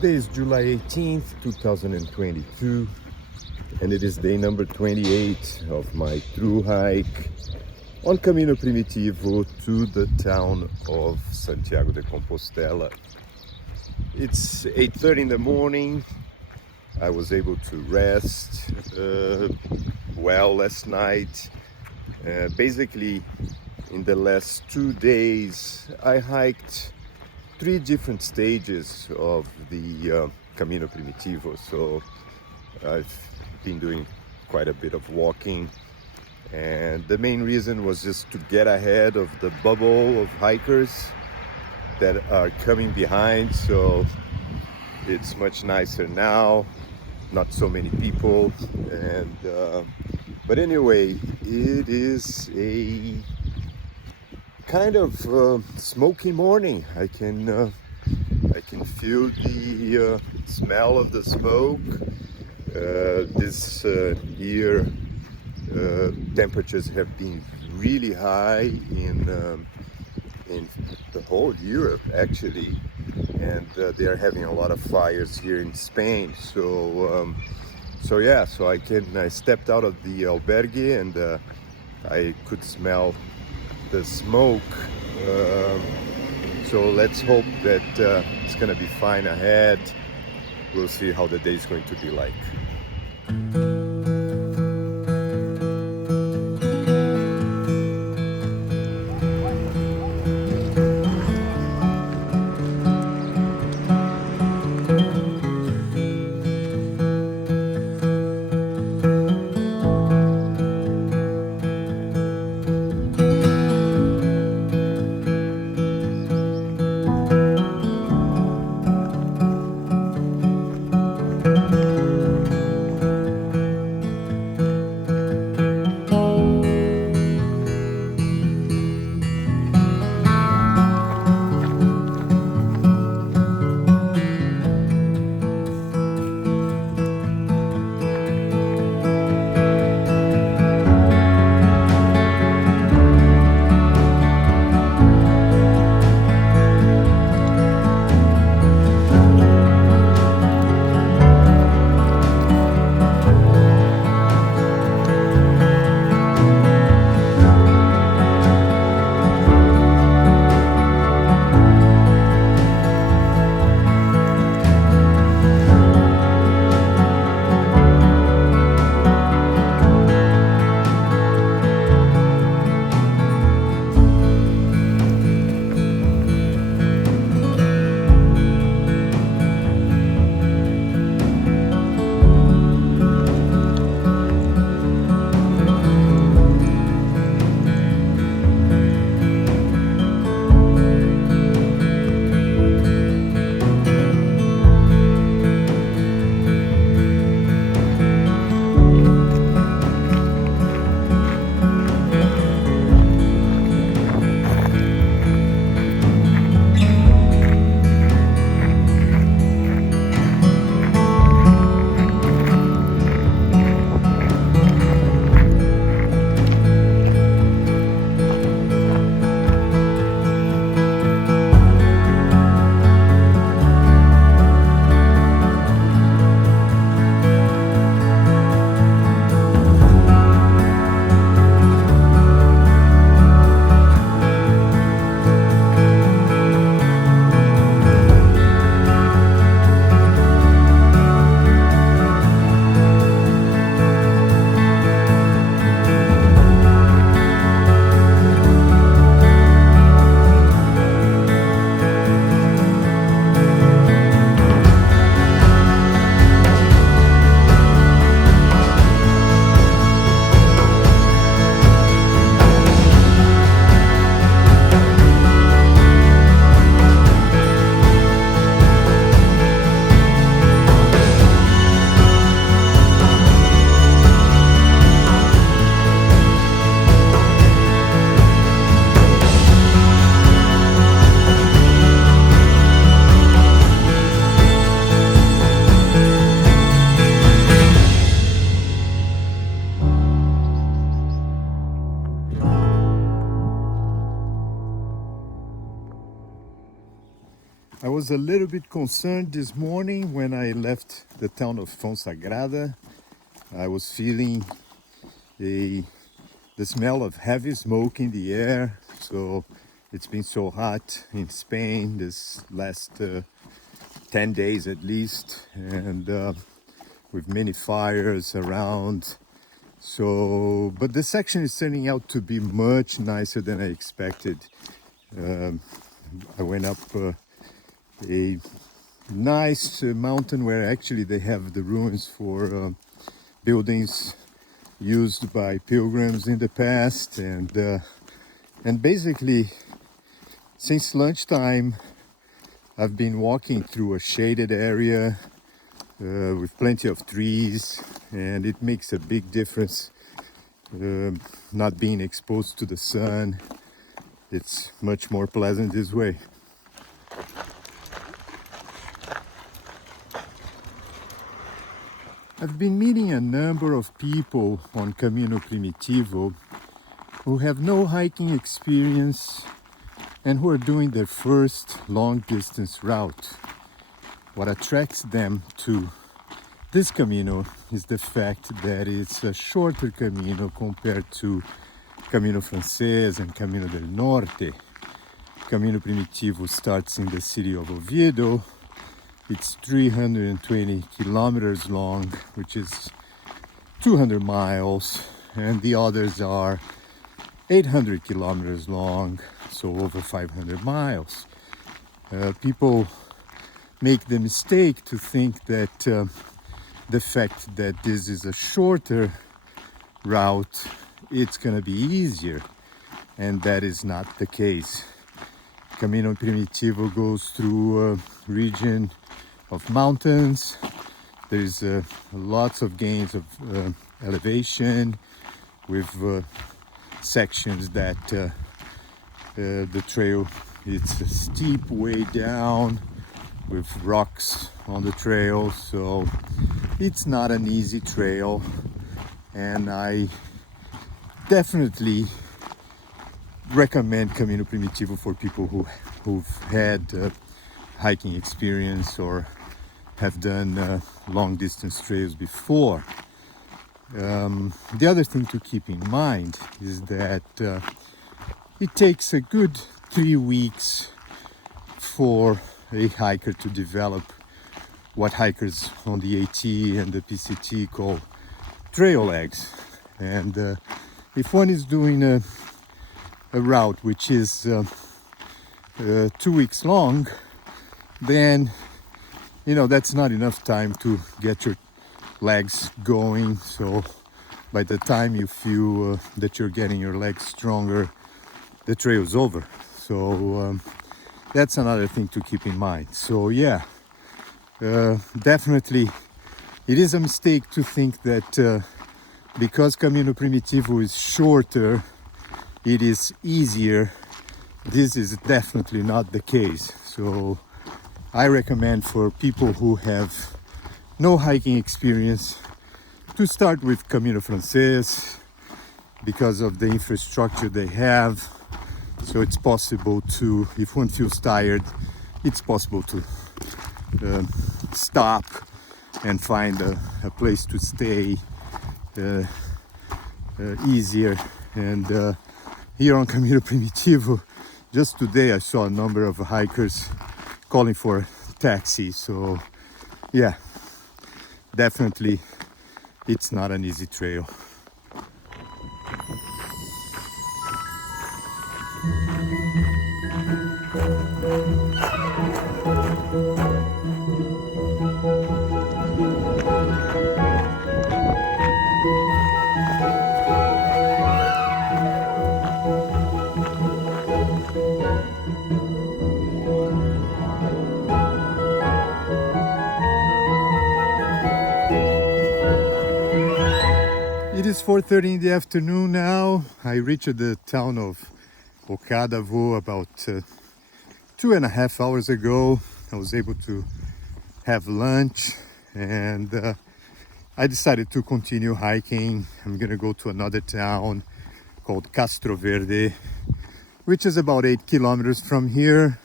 Today is July 18th, 2022, and it is day number 28 of my through hike on Camino Primitivo to the town of Santiago de Compostela. It's 8:30 in the morning. I was able to rest well last night. Basically, in the last 2 days, I hiked 3 different stages of the Camino Primitivo. So I've been doing quite a bit of walking, and the main reason was just to get ahead of the bubble of hikers that are coming behind. So it's much nicer now, not so many people, and but anyway, it is a kind of smoky morning. I can feel the smell of the smoke. This year temperatures have been really high in the whole Europe actually, and they are having a lot of fires here in Spain. So I stepped out of the albergue, and I could smell the smoke. So let's hope that it's gonna be fine ahead. We'll see how the day is going to be like. I was a little bit concerned this morning when I left the town of Fonsagrada. I was feeling the smell of heavy smoke in the air. So it's been so hot in Spain this last 10 days at least, and with many fires around. So, but the section is turning out to be much nicer than I expected. I went up a nice mountain where actually they have the ruins for buildings used by pilgrims in the past, and basically since lunchtime I've been walking through a shaded area with plenty of trees, and it makes a big difference not being exposed to the sun. It's much more pleasant this way. I've been meeting a number of people on Camino Primitivo who have no hiking experience and who are doing their first long distance route. What attracts them to this Camino is the fact that it's a shorter Camino compared to Camino Francés and Camino del Norte. Camino Primitivo starts in the city of Oviedo. It's 320 kilometers long, which is 200 miles, and the others are 800 kilometers long, so over 500 miles. People make the mistake to think that the fact that this is a shorter route, it's gonna be easier, and that is not the case. Camino Primitivo goes through a region of mountains. There's lots of gains of elevation with sections that the trail, it's a steep way down with rocks on the trail, so it's not an easy trail, and I definitely recommend Camino Primitivo for people who've had hiking experience or have done long distance trails before. The other thing to keep in mind is that it takes a good 3 weeks for a hiker to develop what hikers on the AT and the PCT call trail legs. And if one is doing a route which is 2 weeks long, then that's not enough time to get your legs going. So by the time you feel that you're getting your legs stronger, the trail's over. So that's another thing to keep in mind. So yeah, definitely it is a mistake to think that because Camino Primitivo is shorter, it is easier. This is definitely not the case. So I recommend for people who have no hiking experience to start with Camino Francés because of the infrastructure they have. So it's possible to, if one feels tired, it's possible to stop and find a place to stay easier. And here on Camino Primitivo, just today I saw a number of hikers calling for a taxi. So yeah, definitely it's not an easy trail. It is 4:30 in the afternoon now. I reached the town of Ocadavo about 2.5 hours ago. I was able to have lunch, and I decided to continue hiking. I'm gonna go to another town called Castro Verde, which is about 8 kilometers from here.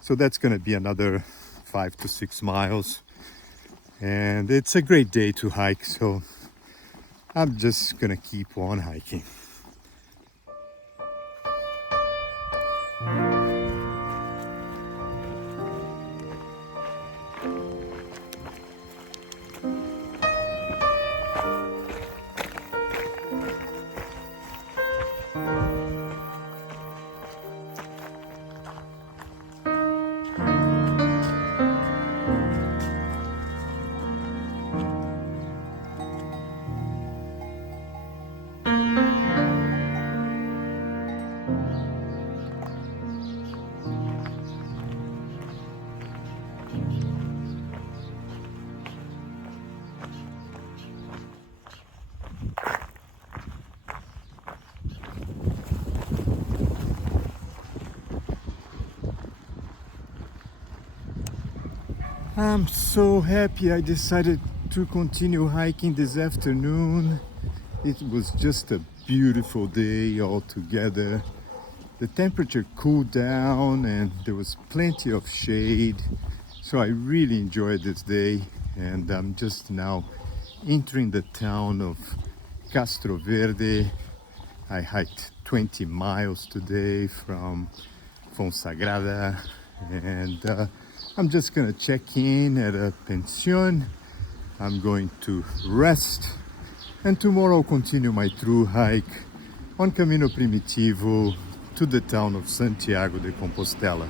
So that's gonna be another 5 to 6 miles. And it's a great day to hike, so I'm just gonna keep on hiking. I'm so happy I decided to continue hiking this afternoon. It was just a beautiful day altogether. The temperature cooled down and there was plenty of shade. So I really enjoyed this day, and I'm just now entering the town of Castro Verde. I hiked 20 miles today from Fonsagrada, and I'm just gonna check in at a pension. I'm going to rest, and tomorrow continue my through hike on Camino Primitivo to the town of Santiago de Compostela.